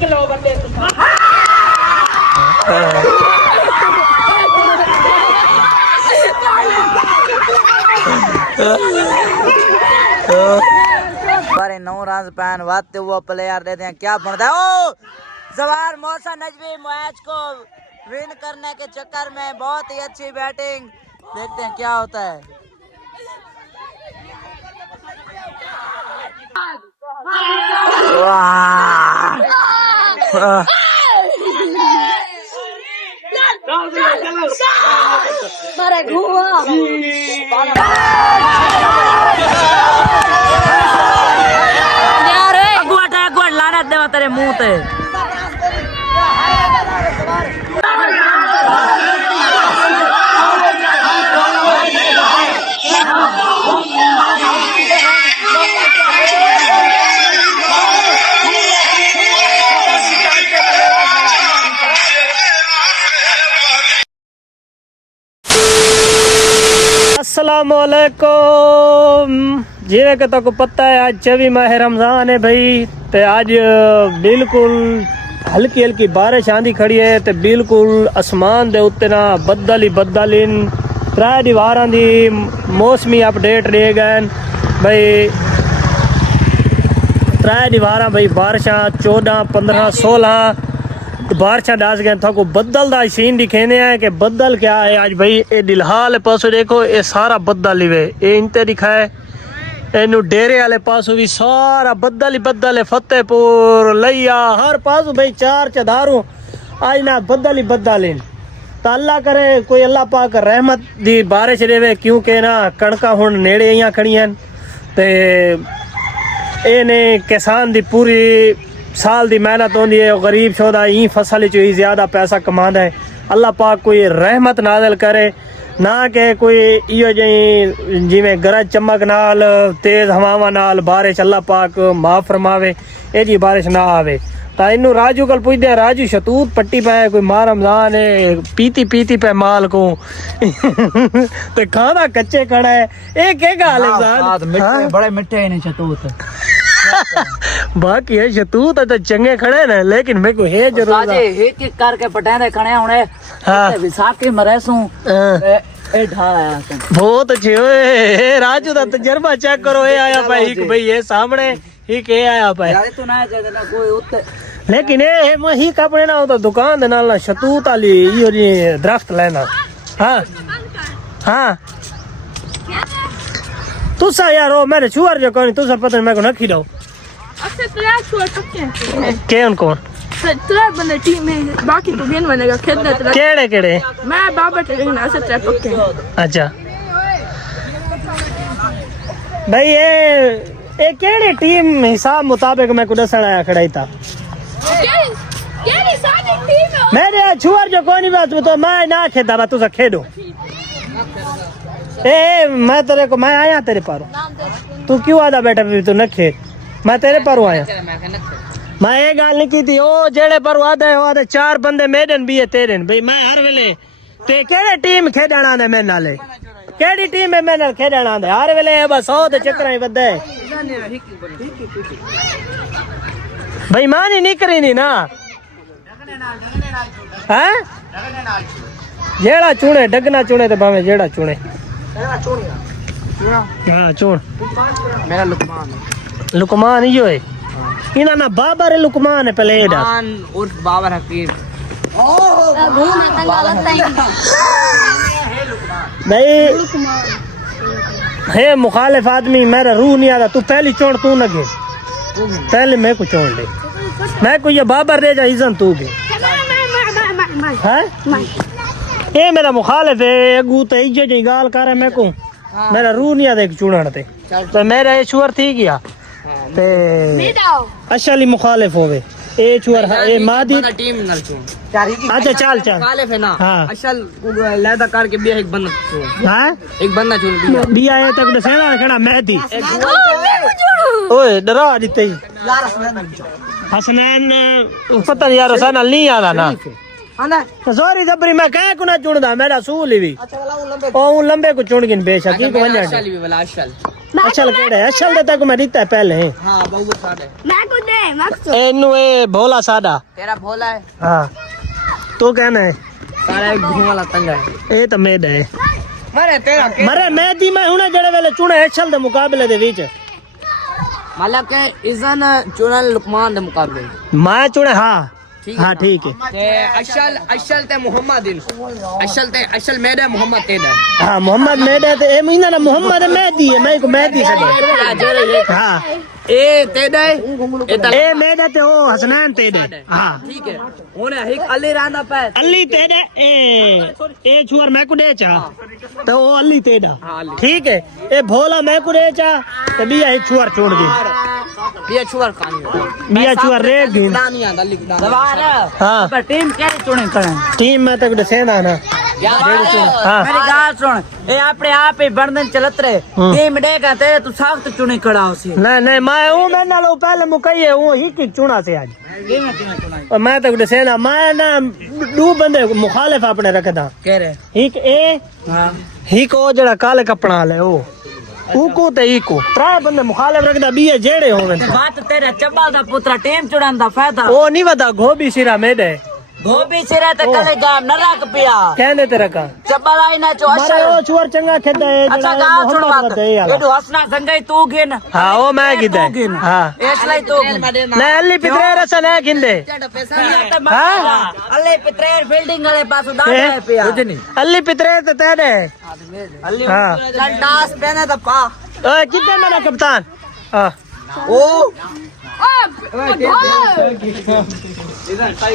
Kilo बंदे पर 9 run pan वाते हुआ प्लेयर देते हैं क्या बनता है। ओ जवार मौसा नजवी मैच को विन करने के चक्कर में बहुत ही अच्छी बैटिंग, देखते हैं क्या होता है। गुड लानत देवा तेरे मुंह ते। अस्सलामुअलैकुम। जिवे के तो पता है आज 24 माह रमजान है भाई, ते आज बिल्कुल हल्की हल्की बारिश आंदी खड़ी है, ते बिल्कुल आसमान दे उत्ते ना बदल ही बदल इन त्रै दीवारां दी मौसमी अपडेट रह गए भाई। त्रै दीवारां भाई बारिशां 14 15 16 बारिशां डास गए। थको बदल दा सीन दिखेने है कि बदल क्या है आज भाई। ये दिलहाल पासो देखो, ये सारा बदल ही वे, ये इंते दिखाए इनू डेरे वाले पासो भी सारा बदल ही बदल है। फतेहपुर लिया हर पासो भाई चार चदारू आज ना बदल ही बदल इन। तो अल्लाह करे कोई अल्लाह पाक रहमत दी बारिश देवे, क्योंकि ना कणका हुण नेड़े इयां खड़ियां ते इहने किसान दी पूरी साल दी मेहनत होंदी है। गरीब शोदा ई फसल च ही ज्यादा पैसा कमांदा है। अल्लाह पाक कोई रहमत नाज़िल करे, ना कि कोई इहो जी जिवें गरज चमक नाल तेज हवावां नाल बारिश अल्लाह पाक माफ फरमावे, ए जी बारिश ना आवे। ता इनू राजू कल पुछदे, राजू शतूत पट्टी पे कोई माह रमजान है पीती पीती पे माल को ते खाना कच्चे खड़ा है, ए के गाल है साथ मिठे बड़े मिठे ने शतूत बाकी है शतूत तो चंगे खड़े ने, लेकिन मेरे को है जरूर एक एक करके पटाने खड़े होने। हाँ विसाखी मरेसू ए ढाया बहुत अच्छे ओए। राजू दा तजर्बा चेक करो, ये आया भाई एक भाई ये सामने ही के आया भाई यार तू ना जगह कोई उत्ते, लेकिन ये मही कपड़े ना होता दुकान दे नाल ना शतूत वाली इयो जी दरख्त लेना। हां हां तुसा यार ओ मेरे छुआर जो कोनी तुसा पता मेरे को नखी दो। अच्छा तेरा छुआर पक्के कौन कौन तेरा बंदे टीम में, बाकी तो गेन बनेगा खेलने तेरा केड़े केड़े मैं बाबा टेलिंग ना से तेरा पक्के। अच्छा भाई ये केड़े टीम हिसाब मुताबिक मैं को दसण आया खड़ा था। केड़ी साडी टीम मेरे छुआर जो कोनी बात तो मैं ना खेदा बा तुसा खेदो। ए मैं तेरे को मैं आया तेरे पारो, तू क्यों आदा बेटा भी तू न खेल, मैं तेरे पारो आया। मैं ये गाल नहीं की थी ओ जेड़े पर आदे हो आदे चार बंदे मेडन भी है तेरे भाई। मैं हर वेले ते केड़े टीम खेडणा दे मेरे नाले, केड़ी टीम है मेरे नाल खेडणा दे हर वेले बस 100 दे चक्कर ही वदे भाई। मानी नहीं करी नी ना हैं जेड़ा चुने डगना चुने ते भावे जेड़ा चुने। हाँ चुन मेरा लुकमान लुकमान ही है इना ना बाबर लुकमान है पहले एडा उर्फ बाबर हकीम भाई है मुखालिफ आदमी मेरा रूह नहीं आता। तू पहली चोड़ तू न गे, पहले मैं को चोड़ ले, मैं को ये बाबर दे जा इज़न तू गे हैं। ये मेरा मुखालिफ है अगू तो इज्जत जी गाल कर है मैं को मेरा रूह नहीं आता एक चुनण ते, तो मेरा ये शुअर थी गया ते अशली मुखालिफ होवे ए चुअर ए मादी टीम नल चुन। अच्छा चल चल मुखालिफ है ना। हाँ असल लैदा करके भी एक बंदा चुन, हैं एक बंदा चुन बिया ये तक दसेना खड़ा मैं थी ओए डरा दिते हसनैन पता नहीं यार हसन नहीं आ ना सॉरी जबरी मैं कह को ना चुनदा मेरा सूल भी ओ लंबे को चुन गिन बेशक की को वन्या असल भी वाला असल असल केड़े असल दे तक मैं दिता पहले हां बहुत सारे मैं को दे एनू ए भोला सादा तेरा भोला है हाँ तू कहना है सारा घूम वाला तंगा है ये तो मेड है मरे तेरा मरे मैं दी मैं हुने जड़े वेले चुने एचल दे मुकाबले दे विच मतलब के इजन चुनल लुकमान दे मुकाबले मैं चुने हाँ हाँ ठीक है ते अशल ते मोहम्मद अशल मेरे मोहम्मद तेदा हाँ मोहम्मद मेड है ते ए महीना ना मोहम्मद मेहदी है मैं को मेहदी से हाँ ए तेदा ए मेड है ते ओ हसनैन तेदे हाँ ठीक है ओने एक अली राना पे अली तेदे ए छुअर मैं को दे चा तो ओ अली तेदा ठीक है ए भोला मैं को दे चा ते बिया छुअर छोड़ दे ये छुअर कानी बिया छुअर रे दिन नहीं आंदा लिखना दबार हाँ पर टीम क्या चुने करें टीम में तक दसेना ना हाँ। मेरी गाल सुन ये अपने आप ही बंधन चलत रहे टीम देगा ते तू सख्त चुने खड़ा उसी नहीं मैं हूँ मैं नालो पहले मुकई है हूँ ही की चुना से आज और मैं तक दसेना मैं ना दो बंदे मुखालिफ अपने रखदा कह रहे एक ए हां ही को जड़ा काले कपड़ा वाले ओ ऊको ते ईको त्रै बंदे मुखालिफ रखदा बीए जेड़े होवे बात तेरे चब्बल दा पुत्रा टीम चुड़न दा फायदा ओ नहीं बता गोभी सिरा मेडे गोभी सिरे ते कले गाम न रख पिया कहने तेरा का चब्बल आई ना जो मारे ओ छुअर चंगा खेदा है अच्छा गाल सुन बात एडो हसना संगई तू गिन हां ओ मैं गिदा हां एसलाई तू ना अल्ली पितरे रसन है गिंदे हां अल्ली पितरे फील्डिंग वाले पास उड़ा है पिया अल्ली पितरे ते तेरे अल्ली हां चल टास पहने तो पा ओए कितने मेरा कप्तान हां ओ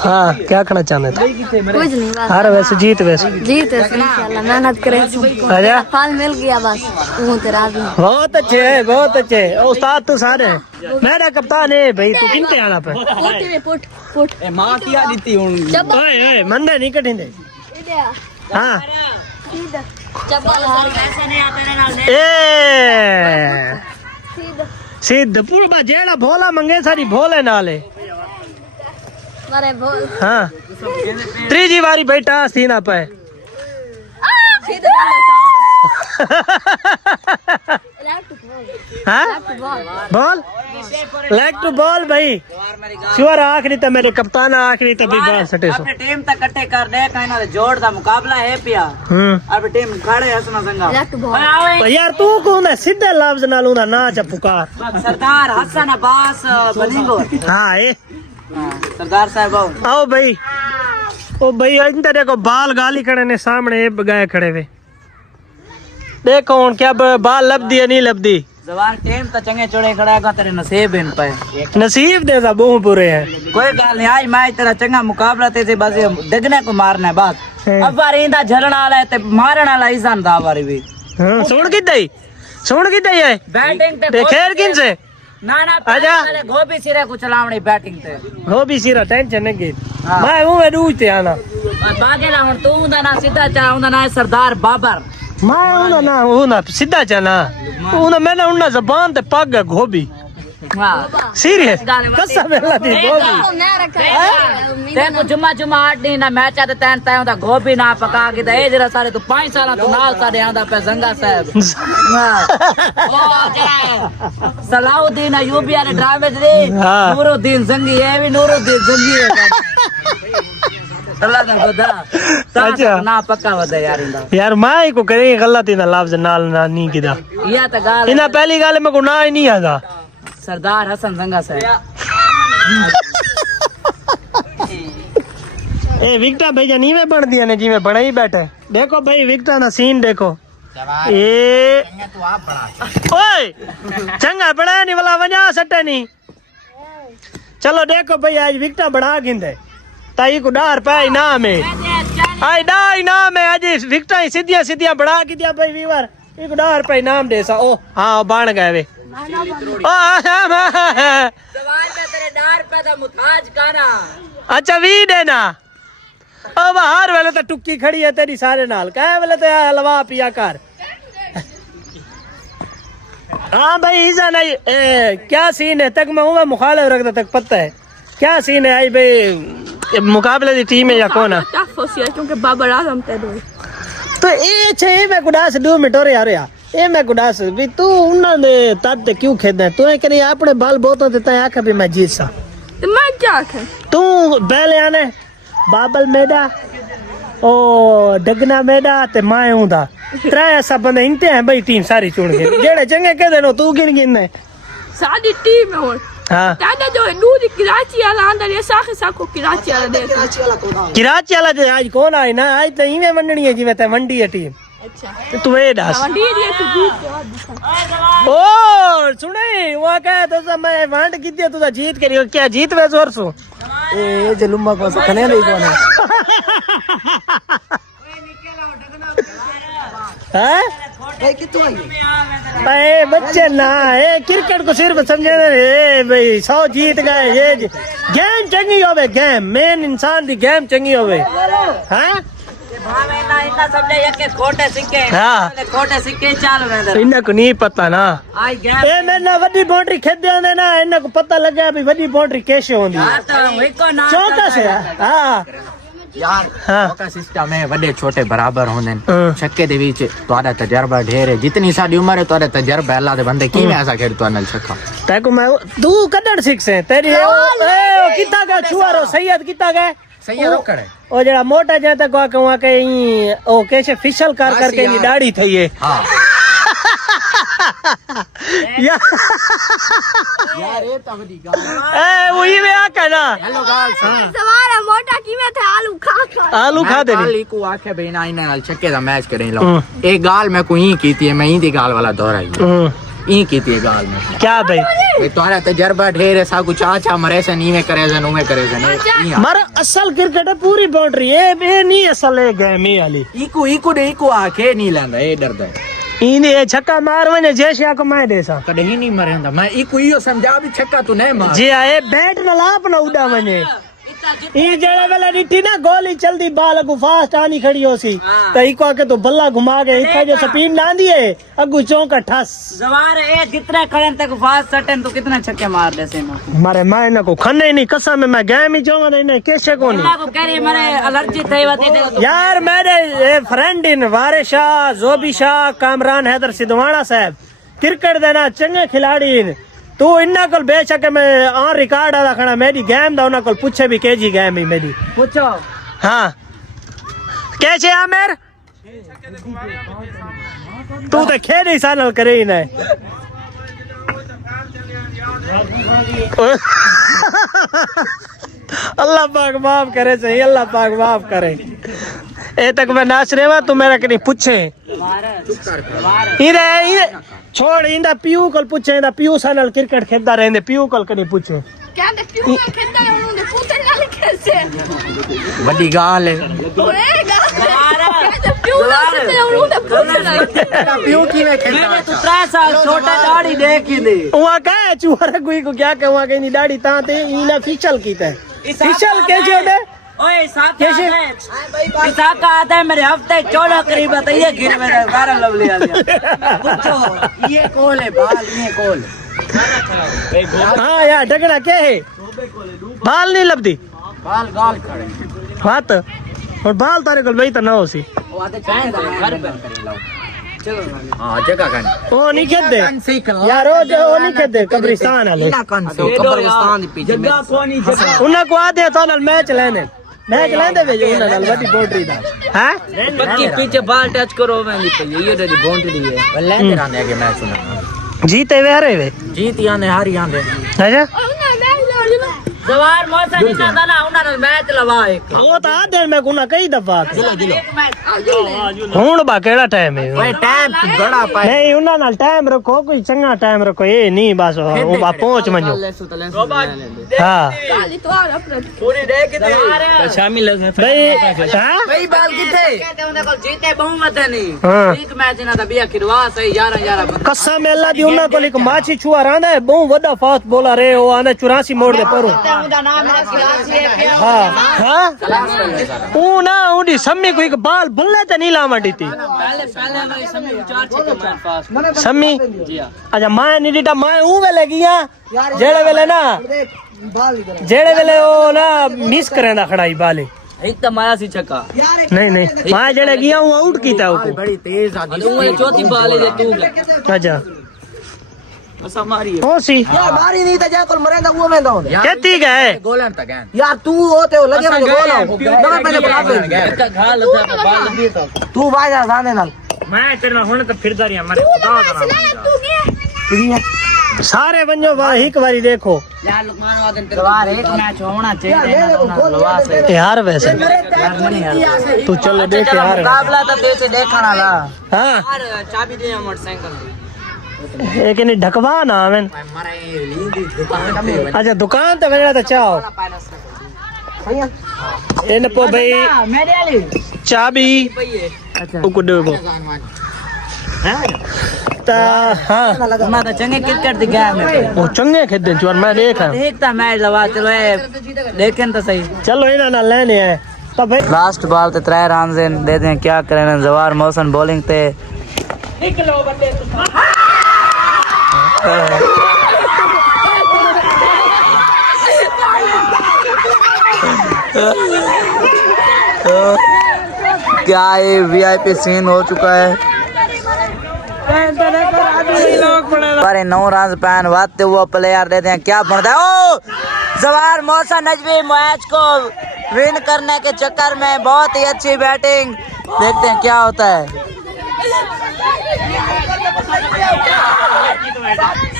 हाँ क्या करना चाहते थे कुछ नहीं बस हार वैसे जीत वैसे जीत है इंशाल्लाह मेहनत करें आजा फल मिल गया बस वो तेरा भी बहुत अच्छे है बहुत अच्छे उस्ताद तो सारे हैं मेरा कप्तान है भाई तू किनके आना पे पुट ए मां किया दीती हूं ओए ओए मंदे नहीं कटिंदे हाँ चप्पल कैसे नहीं आता रे नाल ए सिद्ध पूरा जेड़ा भोला मंगे सारी भोले नाले मारे बोल हाँ त्रीजी बारी बैठा सीना पे हाँ बॉल लेग टू बॉल भाई श्योर आखिरी तो मेरे कप्तान आखिरी तो भी बॉल सटे सो अपनी टीम तक इकट्ठे कर दे कहना जोड़ दा मुकाबला है पिया अब टीम खड़े हसना संगा लेफ्ट बॉल तो यार तू कौन है सीधे लफ्ज नालू ना नाच पुकार सरदार हसन अब्बास बनिंगो हाँ ए सरदार साहब आओ भाई ओ भाई इंदर देखो बाल गाली खड़े ने सामने गए खड़े हुए देखो हुन क्या बाल लबदी है नहीं लबदी जवान टीम तो चंगे चोड़े खड़ाएगा तेरे नसीब इन पे नसीब दे सा बहु पूरे हैं कोई गाल नहीं आज मैं तेरा चंगा मुकाबला ते बस डगने को मारना है बस अब बार इंदा झलना वाला है ते मारना वाला ईजान दा बारी भी सुन की दई है बैटिंग ते खैर किन से ना आजा पहले गोभी सिरे को चलावनी बैटिंग ते हो भी सिरा टेंशन नहीं हाँ। मैं हूं मैं डूजते आना बागे ना हुन तू उंदा ना सीधा चा उंदा ना है सरदार बाबर मैं हूं ना हूं ना सीधा चना हूं ना मैंने उन्ना जबान ते पग है गोभी हां सीरियस कसम अल्लाह दी गोभी ना रखा ते को जुम्मा जुम्मा आठ दिन ना मैच आते तैन तैन दा गोभी ना पका के दे जरा सारे तू 5 साल तू नाल सारे आंदा पे जंगा साहब ओ जरा सलाउद्दीन अयूबी वाले ड्रामे दे हाँ। नूरुद्दीन जंगी है भी नूरुद्दीन जंगी है अल्लाह दा खुदा अच्छा। ना पक्का वदा यार इंदा यार मैं को करे गलत ही ना लफ्ज नाल ना नहीं किदा या त गाल इना पहली गाल में को ना ही नहीं आदा सरदार हसन जंगा साहब ए विकटा भैया नीवे बन दिया ने जिਵੇਂ बड़ा ही बैठे देखो भाई विकटा ना सीन देखो ए ओए चंगा बड़ा नहीं वाला वजा सटे नहीं चलो देखो भाई आज विकटा बढ़ा गिंदे ताई को डार पे इनाम है आई डा इनाम है आज विकटा ही सीधियां सीधियां बढ़ा के दिया भाई वीवर एक डार पे इनाम दे सा ओ हां बन गए वे ओ जवान में तेरे डार पे दा मुताज काना अच्छा वी देना अब हर वेले तो टुक्की खड़ी है तेरी सारे नाल कह वेले तो हलवा पिया कर हाँ भाई ईजा नहीं क्या सीन है तक मैं हूँ मुखालिफ रखता तक पता है क्या सीन है आई भाई मुकाबले की टीम है या कौन है टफ हो सी क्योंकि बाबर आजम ते दो तो ये छे मैं गुडा से 2 मिनट और यार ए मैं गुडास भी तू उन्होंने तद ते क्यों खेदा तू करी अपने बाल बहुत होते तय आखे भी मैं जीत सा तो मैं क्या आखे तू बैले आने बाबल मेडा ओ डगना मेडा ते मैं हूंदा त्रै ऐसा बंदे इंते हैं भाई टीम सारी चुन के जेड़े चंगे कह देनो तू गिन गिन ने सारी टीम है और हां दादा जो दूर कराची वाला अंदर ये साखे साको कराची वाला दे कराची वाला जो आज कौन आए ना आज तो इवें मंडनी है जिवें ते मंडी है टीम अच्छा तू ए दास मंडी ये तो जीत के बाद दिखा ओ सुने वो कहे तो मैं वांट कीती तू जीत करियो क्या जीत वे जोर सो ए जलुम्मा को कने नहीं कोने हैं भाई कितु आई ए बच्चे ना ए क्रिकेट को सिर्फ समझने रे भाई 100 जीत गए ये गेम चंगी होवे गेम मेन इंसान दी गेम चंगी होवे हैं इन्ना समझे यके खोटे सिक्के हां खोटे सिक्के चाल रहे इन्ना को नहीं पता ना आई गेम ए मैं ना वड्डी बाउंड्री खेदे होंदे ना इन्ना को पता लगा भी वड्डी बाउंड्री कैसे होंदी हां तो एको ना चौका से हां यार हाँ। का सिस्टम है वड्डे छोटे बराबर होंदे हाँ। छक्के दे विच तोड़ा तजर्बा ढेर है जितनी साडी उम्र है तोड़ा तजर्बा अल्लाह दे बंदे किवें ऐसा खेल तो नल छक्का ताको मैं तू कदड़ सिक्स है तेरी ए किता गया छुआरो सैयद किता गया सही है रोकड़ है ओ जड़ा मोटा जाता को कहवा के ई ओ कैसे फिशल कर करके नी दाढ़ी थई है हां यार ये तो बड़ी गाल ए वही में आ कहना हेलो गाल सवार मोटा की में थे आलू खा आलू खा दे गाल को आखे बिना इन नाल छक्के दा मैच करें लो एक गाल मैं कोई कीती है मैं ई दी गाल वाला दोहराई ई कीती है गाल में क्या भाई ये तोड़ा तजर्बा ढेर है सा कुछ आचा मरे से नीवे करे से नुवे करे से मारा असल क्रिकेट है पूरी बाउंड्री ए नहीं असल है गेम ही वाली इको आखे नहीं लेंदा ए डरदा इने ये छक्का मार वने जैसे को मैं देसा कदे ही नहीं मरेंदा मैं इको इयो समझा भी छक्का तू नहीं मार जी आए बैट न लाप न उड़ा वने ई जड़े वाला डिटी ना गोली चलदी बाल को फास्ट आनी खड़ी होसी त इको आके तो बल्ला घुमा के इथे जो स्पिन ना दिए अगु चौका ठस जवार ए जितने खड़े तक फास्ट सटन तो कितना छक्के मार दे से मारे मैं न को खने नहीं कसम मैं गेम ही जाऊंगा नहीं कैसे को नहीं को कह रही मारे एलर्जी थई वती यार मेरे फ्रेंड इन वारिस शाह जोबी शाह कामरान हैदर सिद्धवाना साहब क्रिकेट देना चंगे खिलाड़ी इन तू इन्ना कल बेशक मैं ऑन रिकॉर्ड आदा खड़ा मेरी गेम दा उन्ना कल पूछे भी केजी गेम ही मेरी पूछो हाँ कैसे आमिर तू तो खेल ही सानल करे ही नहीं अल्लाह पाक माफ करे सही अल्लाह पाक माफ करे ए तक मैं नाच रहा तू मेरा कहीं पूछे इधे छोड़ इंदा पियू कल पूछे इंदा पियू सानल क्रिकेट खेलता रहंदे पियू कल कहीं पूछे क्या दे क्यों खेलता है उन्होंने पूछे ना कैसे बड़ी गाल है ओएगा क्यों खेलते हैं उन्होंने पूछे पियो की में खेलता मैंने तो 3 साल छोटा दाढ़ी देखी थी वहाँ कहे चूहरा कोई को क्या कहे वहाँ कहीं दाढ़ी ताते इना फिशल की थे फिशल कैसे होते ओए साथ कैसे? का आता है मेरे हफ्ते 14 करीब बताइए गिर में 12 लवली आ गया पूछो ये कॉल है बाल ये कॉल हाँ यार डगड़ा क्या है बाल नहीं लबदी गाल गाल खड़े बात और बाल तारे कल भाई तो ना हो सी वो आते चाहे घर पे करे लो चलो हां जगह कन ओ नहीं खेदे सीख यार ओ जो ओ नहीं खेदे कब्रिस्तान वाले कन से कब्रिस्तान के पीछे जगह कोनी जगह उन्हें को आदे तो नल मैच लेने वे जो उन्हें नल बड़ी बाउंड्री दा हैं पक्की पीछे बाल टच करो मैं नहीं पे ये तो बाउंड्री है बल्ले राने के मैच सुना जीते वे हारे वे जीत याने हार याने अच्छा जवार मौसा जितना था ना उन्होंने मैच लवा एक वो तो आधे में गुना कई दफा एक मैच हुन बा केड़ा टाइम है भाई टाइम बड़ा पाए नहीं उन्हें नाल टाइम रखो कोई चंगा टाइम रखो ये नहीं बस वो बा पहुंच मनो हाँ गाली तो आ अपना पूरी दे के शामिल है भाई हाँ भाई बाल किथे कहते उन्हें को जीते बहुमत है नहीं हाँ। एक मैच ना था बिया खिरवा सही 11 कसम अल्लाह दी उन्हें को लिख माछी छुआ रहा है बहुत बड़ा फास्ट बॉलर है वो आने 84 मोड़ दे परो उनका नाम है खिलासी है हाँ हाँ वो ना उड़ी सम्मी को एक बाल बल्ले ते नहीं लावा दी थी पहले हमारी समी 4 छक्के मार पास सम्मी जी हां अच्छा मैं नहीं डीटा मैं ऊ वेले गया जेड़े वेले ना जेड़े वेले वो ना मिस करेंदा खड़ाई बाले एक तो मारा सी छक्का नहीं मैं जड़े गया हूँ आउट कीता है बड़ी तेज आती तू चौथी बाल है तू अच्छा बसा मारी ओ सी यार मारी नहीं था जा कोल मरेंदा वो में दो कहती गए गोलन तक है यार तू होते हो लगे मुझे बोला नवे पहले बुला दे का घाल था बाल लगी तो तू भाई जा जाने ना मैं तेरे हुन तो फिरदा रही मारे खुदा करा सारे बंजो बा एक बारी देखो यार लुकमान वादन तेरे एक मैच होना चाहिए यार वैसे तू चल देख यार मुकाबला तो तेरे देखना ला हां यार चाबी दे मोटरसाइकिल एक नहीं ढकवा ना मैं हमारा ये लीदी दुकान पे अच्छा दुकान तो मेरा तो चाओ इन पो भाई मेरे वाली चाबी अच्छा को देबो ता हां मैं तो चंगे क्रिकेट दिखा मैं वो चंगे खेदे चोर मैं देखा देखता मैच लवा चलो लेकिन तो सही चलो इना ना लेने है तो भाई लास्ट बॉल ते 3 रन दे दें क्या करें जवार मोहसन बॉलिंग ते निकलो बंदे क्या ये वीआईपी सीन हो चुका है पर 9 रन पैन वाते हुआ प्लेयर देते हैं क्या बनता है ओ जवार मोहसन नजवी मैच को विन करने के चक्कर में बहुत ही अच्छी बैटिंग देखते हैं क्या होता है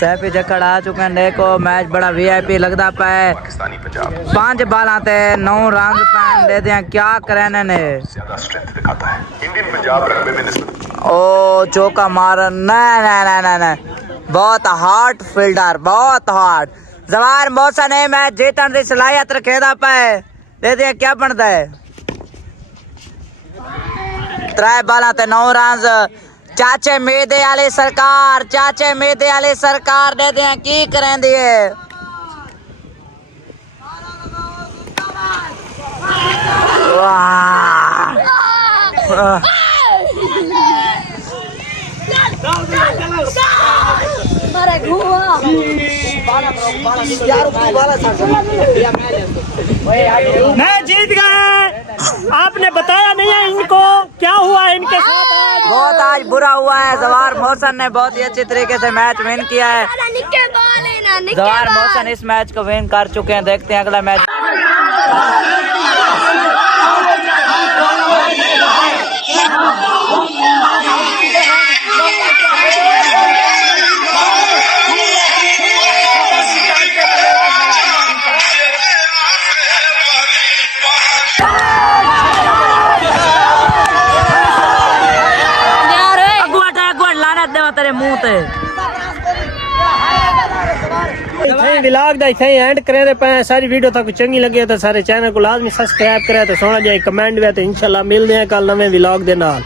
सैफी जक्कड़ आ चुके हैं देखो मैच बड़ा वीआईपी लगता पाए 5 बाल आते 9 रन पैन दे दें क्या करें ने ओ चौका मार नहीं बहुत हार्ड फील्डर बहुत हार्ड जवार मोहसन है मैच जीतने की सलाहियत रखेदा पाए दे दें क्या बनता है 3 बाल आते 9 रन चाचे मेदे वाली सरकार दे दें की करें दिए मारे घुआ यार तू बाला मैं जीत गए आपने बताया नहीं है इनको क्या हुआ इनके साथ आज बहुत आज बुरा हुआ है जवार मोहसन ने बहुत ही अच्छे तरीके से मैच विन किया है निके बाल है ना निके जवार मोहसन इस मैच को विन कर चुके हैं देखते हैं अगला मैच तेरे मुंह ते व्लॉग दा इथे एंड करे पे सारी वीडियो तक चंगी लगे तो सारे चैनल को लाजमी सब्सक्राइब करे तो सोना जाए कमेंट भी तो इंशाल्लाह मिलते हैं कल नवे व्लॉग दे नाल।